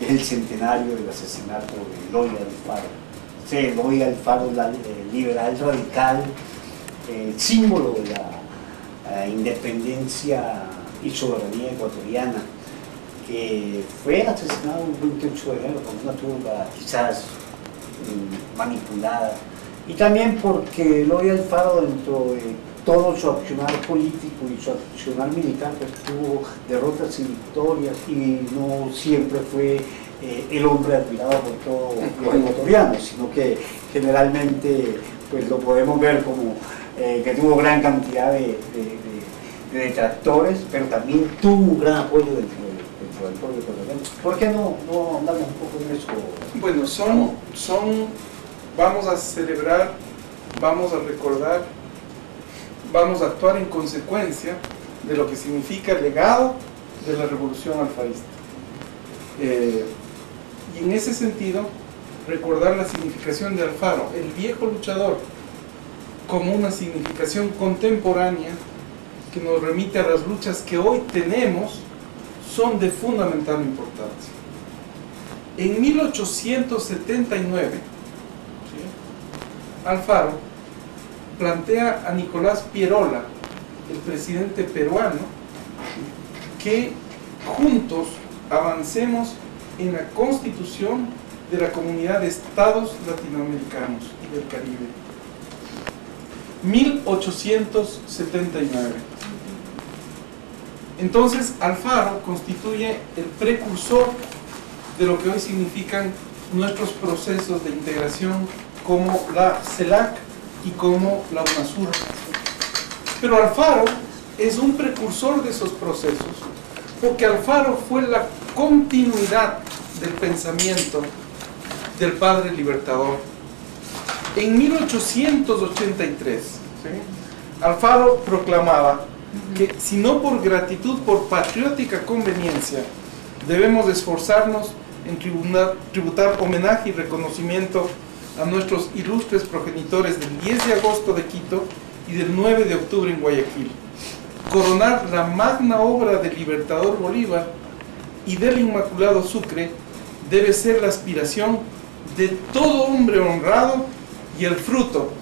El centenario del asesinato de Eloy Alfaro. Eloy Alfaro, liberal radical, símbolo de la independencia y soberanía ecuatoriana, que fue asesinado el 28 de enero con una turba quizás manipulada, y también porque Eloy Alfaro, dentro de todo su accionar político y su accionar militar, pues tuvo derrotas y victorias, y no siempre fue el hombre admirado por todos los ecuatorianos, sino que generalmente pues lo podemos ver como que tuvo gran cantidad de detractores, pero también tuvo un gran apoyo dentro del pueblo ecuatoriano. ¿Por qué no andamos un poco en eso? Bueno, vamos a celebrar, vamos a recordar, vamos a actuar en consecuencia de lo que significa el legado de la revolución alfarista. Y en ese sentido, recordar la significación de Alfaro, el viejo luchador, como una significación contemporánea que nos remite a las luchas que hoy tenemos, son de fundamental importancia. En 1879, Alfaro plantea a Nicolás Pierola, el presidente peruano, que juntos avancemos en la constitución de la Comunidad de Estados Latinoamericanos y del Caribe. 1879. Entonces, Alfaro constituye el precursor de lo que hoy significan nuestros procesos de integración como la CELAC y como la UNASUR. Pero Alfaro es un precursor de esos procesos, porque Alfaro fue la continuidad del pensamiento del padre libertador. En 1883, Alfaro proclamaba que si no por gratitud, por patriótica conveniencia, debemos esforzarnos en tributar homenaje y reconocimiento a nuestros ilustres progenitores del 10 de agosto de Quito y del 9 de octubre en Guayaquil, coronar la magna obra del libertador Bolívar y del Inmaculado Sucre debe ser la aspiración de todo hombre honrado y el fruto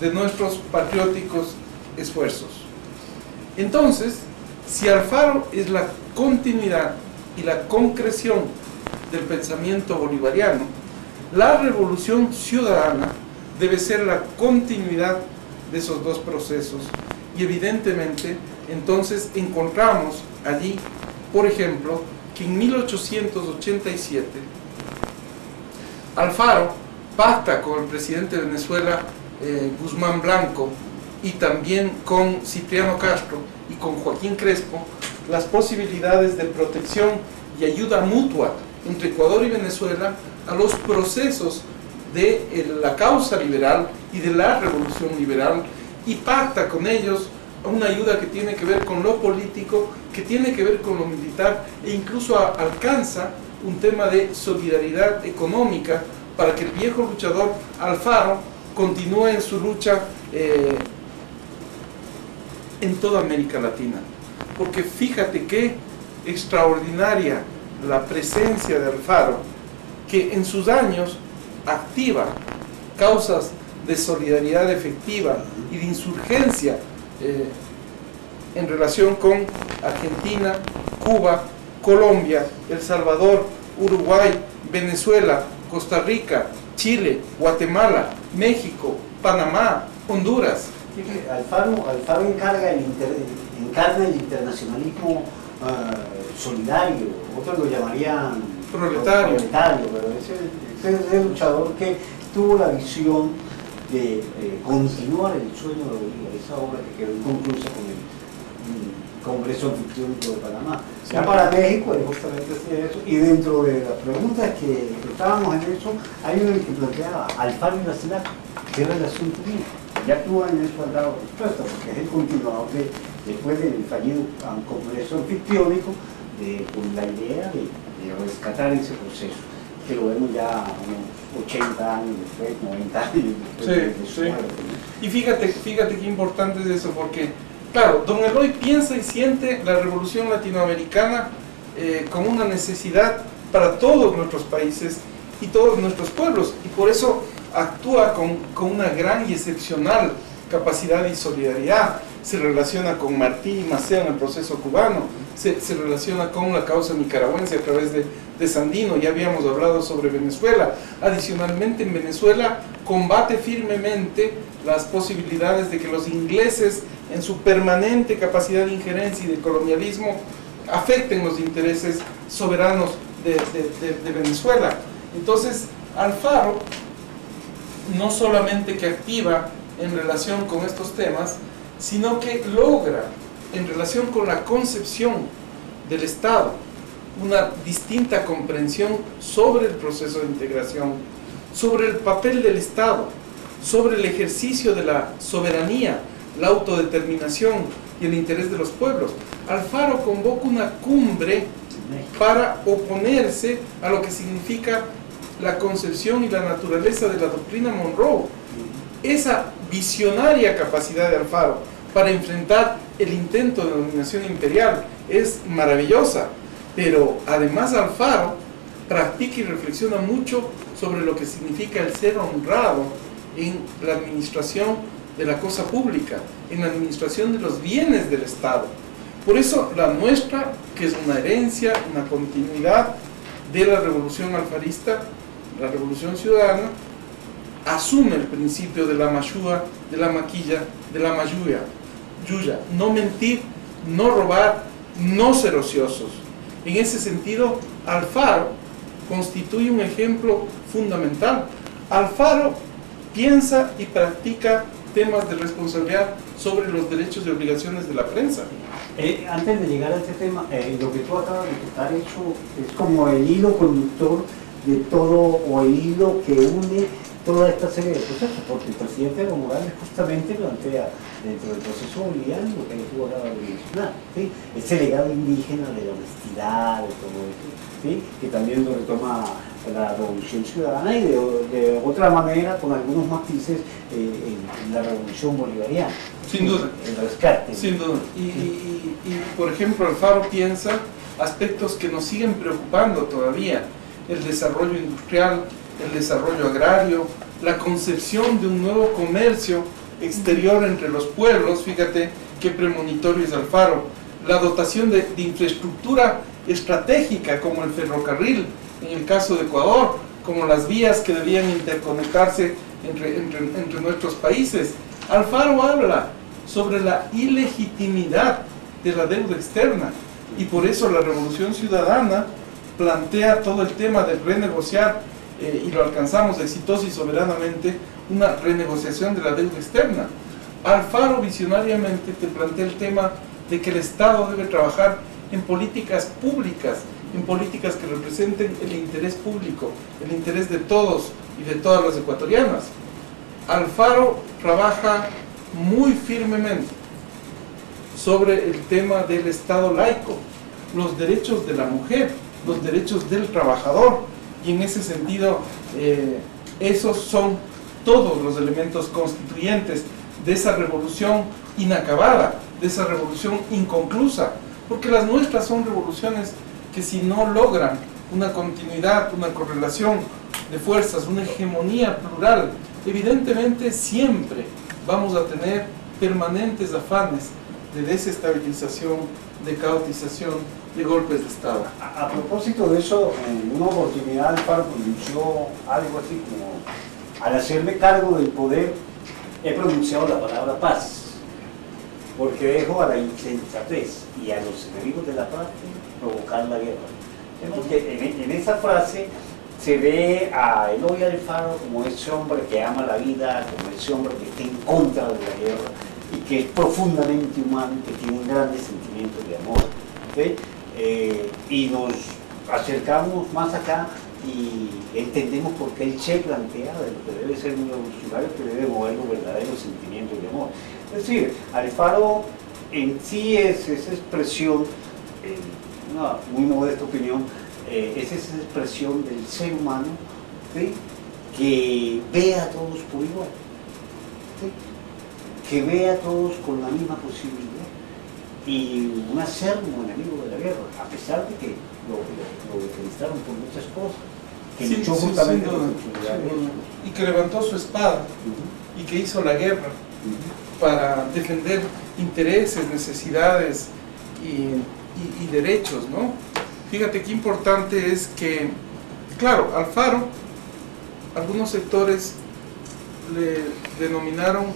de nuestros patrióticos esfuerzos. Entonces, si Alfaro es la continuidad y la concreción del pensamiento bolivariano, la revolución ciudadana debe ser la continuidad de esos dos procesos, y evidentemente entonces encontramos allí, por ejemplo, que en 1887 Alfaro pacta con el presidente de Venezuela, Guzmán Blanco, y también con Cipriano Castro y con Joaquín Crespo, las posibilidades de protección y ayuda mutua entre Ecuador y Venezuela a los procesos de la causa liberal y de la revolución liberal, y pacta con ellos una ayuda que tiene que ver con lo político, que tiene que ver con lo militar, e incluso alcanza un tema de solidaridad económica para que el viejo luchador Alfaro continúe en su lucha en toda América Latina. Porque fíjate qué extraordinaria la presencia de Alfaro, que en sus años activa causas de solidaridad efectiva y de insurgencia en relación con Argentina, Cuba, Colombia, El Salvador, Uruguay, Venezuela, Costa Rica, Chile, Guatemala, México, Panamá, Honduras. Alfaro encarna el internacionalismo solidario, otros lo llamarían proletario, pero ese es el luchador que tuvo la visión de continuar el sueño de Bolívar, esa obra que quedó inconclusa con el Congreso Anfitriónico de Panamá. Sí. Ya para México es justamente eso, y dentro de las preguntas que estábamos en eso, hay una que planteaba Alfaro y la CELAC, ¿qué relación tenía? Ya tuvo en eso al respuesta, porque es el continuador después del fallido Congreso Anfitriónico con la idea de rescatar ese proceso, que lo vemos ya unos 80 años después, 90 años después de su muerte. Y fíjate qué importante es eso, porque, claro, don Eloy piensa y siente la revolución latinoamericana como una necesidad para todos nuestros países y todos nuestros pueblos, y por eso actúa con una gran y excepcional capacidad y solidaridad. Se relaciona con Martí y Maceo en el proceso cubano, se relaciona con la causa nicaragüense a través de Sandino. Ya habíamos hablado sobre Venezuela. Adicionalmente, en Venezuela combate firmemente las posibilidades de que los ingleses, en su permanente capacidad de injerencia y de colonialismo, afecten los intereses soberanos de Venezuela. Entonces, Alfaro no solamente que activa en relación con estos temas, sino que logra, en relación con la concepción del Estado, una distinta comprensión sobre el proceso de integración, sobre el papel del Estado, sobre el ejercicio de la soberanía, la autodeterminación y el interés de los pueblos. Alfaro convoca una cumbre para oponerse a lo que significa la concepción y la naturaleza de la doctrina Monroe. Esa visionaria capacidad de Alfaro para enfrentar el intento de dominación imperial es maravillosa, pero además Alfaro practica y reflexiona mucho sobre lo que significa el ser honrado en la administración de la cosa pública, en la administración de los bienes del Estado. Por eso la nuestra, que es una herencia, una continuidad de la revolución alfarista, la revolución ciudadana, asume el principio de la mashua, de la maquilla, de la mayuya, no mentir, no robar, no ser ociosos. En ese sentido, Alfaro constituye un ejemplo fundamental. Alfaro piensa y practica temas de responsabilidad sobre los derechos y obligaciones de la prensa. Antes de llegar a este tema, lo que tú acabas de contar es como el hilo conductor de todo, o el hilo que une toda esta serie de procesos, porque el presidente Evo Morales justamente plantea dentro del proceso boliviano lo que tú acabas de mencionar, ¿sí? Ese legado indígena de la honestidad, de todo eso, ¿sí? Que también lo retoma la Revolución Ciudadana y de otra manera, con algunos matices, en la Revolución Bolivariana. Sin duda. El rescate. Sin duda. Y por ejemplo, Alfaro piensa aspectos que nos siguen preocupando todavía: el desarrollo industrial, el desarrollo agrario, la concepción de un nuevo comercio exterior entre los pueblos. Fíjate qué premonitorio es Alfaro. La dotación de infraestructura estratégica, como el ferrocarril en el caso de Ecuador, como las vías que debían interconectarse entre nuestros países. Alfaro habla sobre la ilegitimidad de la deuda externa, y por eso la Revolución Ciudadana plantea todo el tema de renegociar, y lo alcanzamos exitosa y soberanamente, una renegociación de la deuda externa. Alfaro visionariamente te plantea el tema de que el Estado debe trabajar en políticas públicas, en políticas que representen el interés público, el interés de todos y de todas las ecuatorianas. Alfaro trabaja muy firmemente sobre el tema del Estado laico, los derechos de la mujer, los derechos del trabajador, y en ese sentido esos son todos los elementos constituyentes de esa revolución inacabada, de esa revolución inconclusa, porque las nuestras son revoluciones que, si no logran una continuidad, una correlación de fuerzas, una hegemonía plural, evidentemente siempre vamos a tener permanentes afanes de desestabilización, de caotización, de golpes de Estado. A propósito de eso, en una oportunidad Alfaro pronunció algo así como: al hacerme cargo del poder he pronunciado la palabra paz, porque dejo a la insensatez y a los enemigos de la patria provocar la guerra. Porque en esa frase se ve a Eloy Alfaro como ese hombre que ama la vida, como ese hombre que está en contra de la guerra y que es profundamente humano, que tiene un gran sentimiento de amor, ¿sí? Y nos acercamos más acá y entendemos por qué el Che plantea de lo que debe ser un revolucionario, que debe mover los verdaderos sentimientos de amor. Es decir, Alfaro en sí es esa expresión en una muy modesta opinión, es esa expresión del ser humano, ¿sí?, que ve a todos por igual, ¿sí?, que ve a todos con la misma posibilidad, y un acérrimo enemigo de la guerra, a pesar de que lo defenestaron por muchas cosas, que Sí, luchó sí, justamente sin duda, por seguridad de ellos. y que levantó su espada y que hizo la guerra para defender intereses, necesidades y derechos, ¿no? Fíjate qué importante es que, claro, Alfaro, algunos sectores le denominaron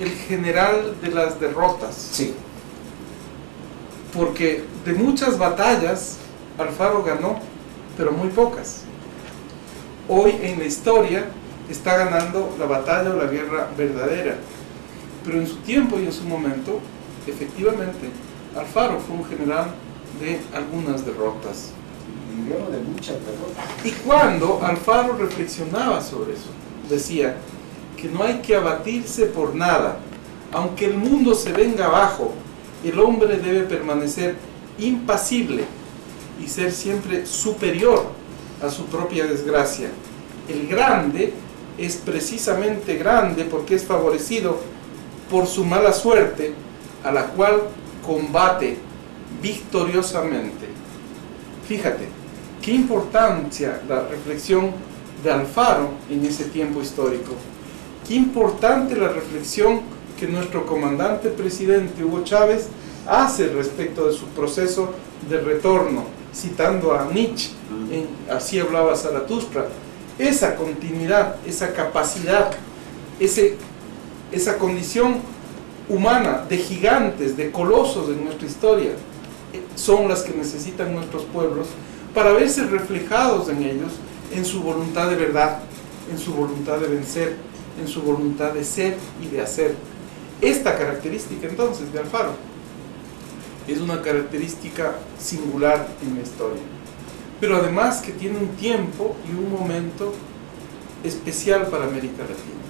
el general de las derrotas. Sí. Porque de muchas batallas Alfaro ganó, pero muy pocas. Hoy en la historia está ganando la batalla o la guerra verdadera, pero en su tiempo y en su momento, efectivamente, Alfaro fue un general de algunas derrotas. Vivió de muchas derrotas. Y cuando Alfaro reflexionaba sobre eso, decía que no hay que abatirse por nada, aunque el mundo se venga abajo, el hombre debe permanecer impasible y ser siempre superior a su propia desgracia. El grande es precisamente grande porque es favorecido por su mala suerte, a la cual combate victoriosamente. Fíjate, qué importancia la reflexión de Alfaro en ese tiempo histórico. Qué importante la reflexión que nuestro comandante presidente Hugo Chávez hace respecto de su proceso de retorno, citando a Nietzsche, en Así hablaba Zaratustra. Esa continuidad, esa capacidad, esa condición humana de gigantes, de colosos en nuestra historia, son las que necesitan nuestros pueblos para verse reflejados en ellos, en su voluntad de verdad, en su voluntad de vencer, en su voluntad de ser y de hacer. Esta característica entonces de Alfaro es una característica singular en la historia, pero además que tiene un tiempo y un momento especial para América Latina,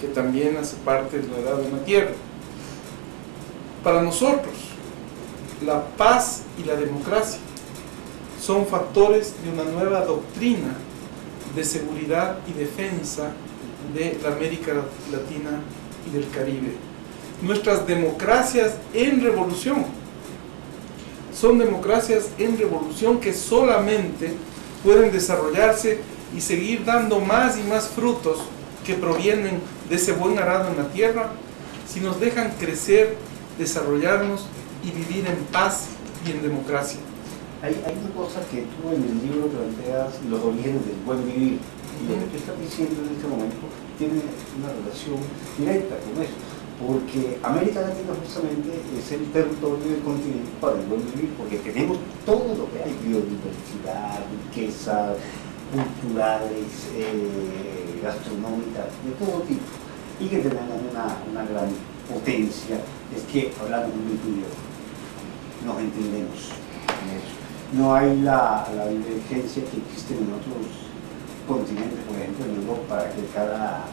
que también hace parte de la edad de la tierra. Para nosotros, la paz y la democracia son factores de una nueva doctrina de seguridad y defensa de la América Latina y del Caribe. Nuestras democracias en revolución son democracias en revolución que solamente pueden desarrollarse y seguir dando más y más frutos que provienen de ese buen arado en la tierra si nos dejan crecer, desarrollarnos y vivir en paz y en democracia. Hay una cosa que tú en el libro planteas, los orígenes del buen vivir, y lo que tú estás diciendo en este momento tiene una relación directa con eso, porque América Latina justamente es el territorio del continente para el buen vivir, porque tenemos todo lo que hay, biodiversidad, riquezas culturales, gastronómicas, de todo tipo, y que tenemos una gran potencia, es que hablamos un mismo idioma, nos entendemos en eso. No hay la divergencia que existe en otros continentes, por ejemplo en Europa, que cada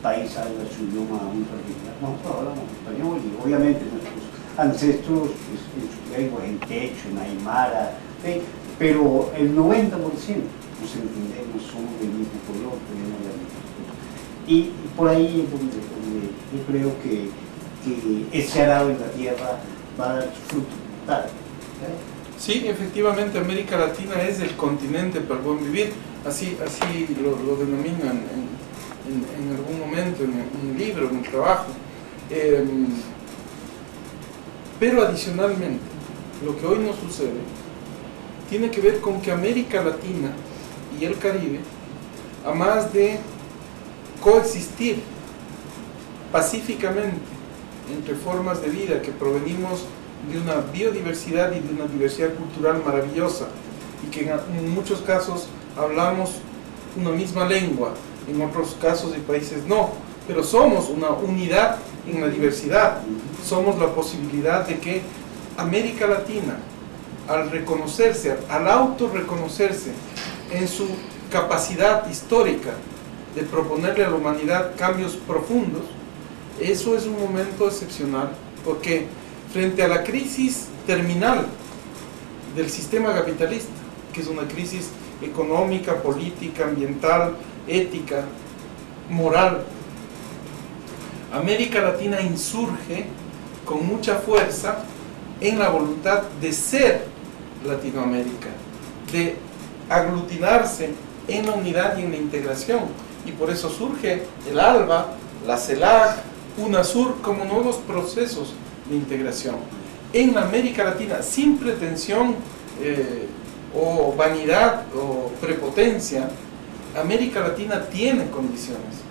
país habla su idioma muy particular. Nosotros hablamos español y obviamente nuestros ancestros en su lengua, en quechua, en aymara, ¿sí?, pero el 90% nos entendemos, somos del mismo color, tenemos la misma cultura. Y por ahí es donde yo creo que ese arado en la tierra va a dar fruto. Sí, efectivamente América Latina es el continente para el buen vivir, así lo denominan en algún momento, en un libro, en un trabajo. Pero adicionalmente, lo que hoy nos sucede tiene que ver con que América Latina y el Caribe, a más de coexistir pacíficamente entre formas de vida que provenimos de una biodiversidad y de una diversidad cultural maravillosa, y que en muchos casos hablamos una misma lengua, en otros casos y países no, pero somos una unidad en la diversidad. Somos la posibilidad de que América Latina, al reconocerse, al autorreconocerse en su capacidad histórica de proponerle a la humanidad cambios profundos, eso es un momento excepcional, porque frente a la crisis terminal del sistema capitalista, que es una crisis económica, política, ambiental, ética, moral. América Latina insurge con mucha fuerza en la voluntad de ser Latinoamérica, de aglutinarse en la unidad y en la integración, y por eso surge el ALBA, la CELAC, UNASUR como nuevos procesos de integración. En la América Latina, sin pretensión o vanidad o prepotencia, América Latina tiene condiciones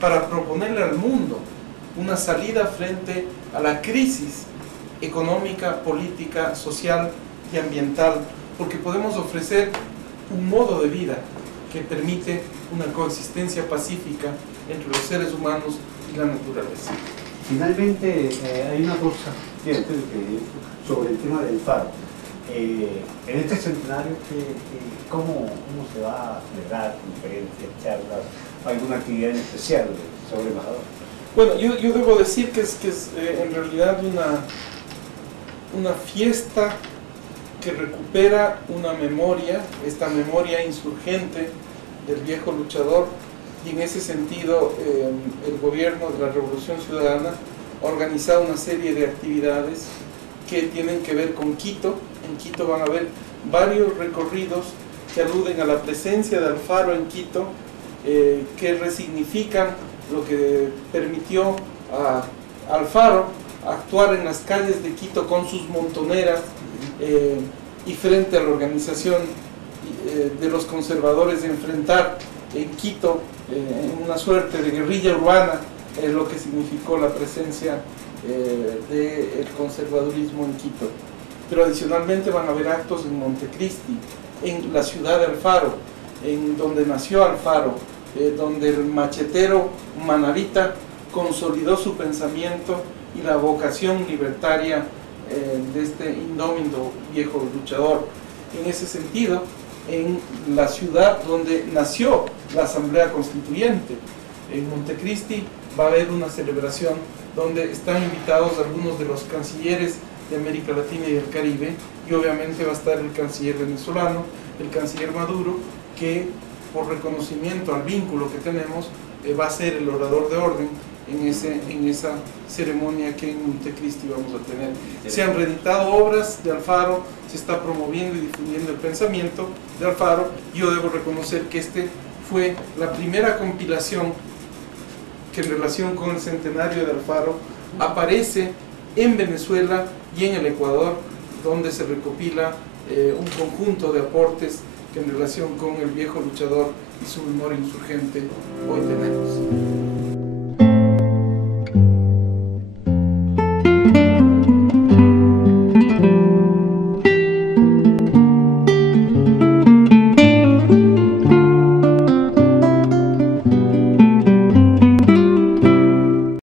para proponerle al mundo una salida frente a la crisis económica, política, social y ambiental, porque podemos ofrecer un modo de vida que permite una coexistencia pacífica entre los seres humanos y la naturaleza. Finalmente, hay una cosa sobre el tema del faro. En este centenario, ¿cómo se va a celebrar conferencias, charlas, alguna actividad en especial sobre embajador? Bueno, yo debo decir que es en realidad una fiesta que recupera una memoria, esta memoria insurgente del viejo luchador, y en ese sentido el gobierno de la Revolución Ciudadana ha organizado una serie de actividades que tienen que ver con Quito. En Quito van a haber varios recorridos que aluden a la presencia de Alfaro en Quito, que resignifican lo que permitió a Alfaro actuar en las calles de Quito con sus montoneras y frente a la organización de los conservadores de enfrentar en Quito en una suerte de guerrilla urbana lo que significó la presencia del conservadurismo en Quito. Pero adicionalmente van a haber actos en Montecristi, en la ciudad de Alfaro, en donde nació Alfaro, donde el machetero manabita consolidó su pensamiento y la vocación libertaria de este indómito viejo luchador. En ese sentido, en la ciudad donde nació la Asamblea Constituyente, en Montecristi, va a haber una celebración donde están invitados algunos de los cancilleres de América Latina y del Caribe, y obviamente va a estar el canciller venezolano, el canciller Maduro, que por reconocimiento al vínculo que tenemos va a ser el orador de orden en esa ceremonia que en Montecristi vamos a tener. Se han reeditado obras de Alfaro, se está promoviendo y difundiendo el pensamiento de Alfaro. Yo debo reconocer que este fue la primera compilación que en relación con el centenario de Alfaro aparece en Venezuela y en el Ecuador, donde se recopila un conjunto de aportes que en relación con el viejo luchador y su memoria insurgente hoy tenemos.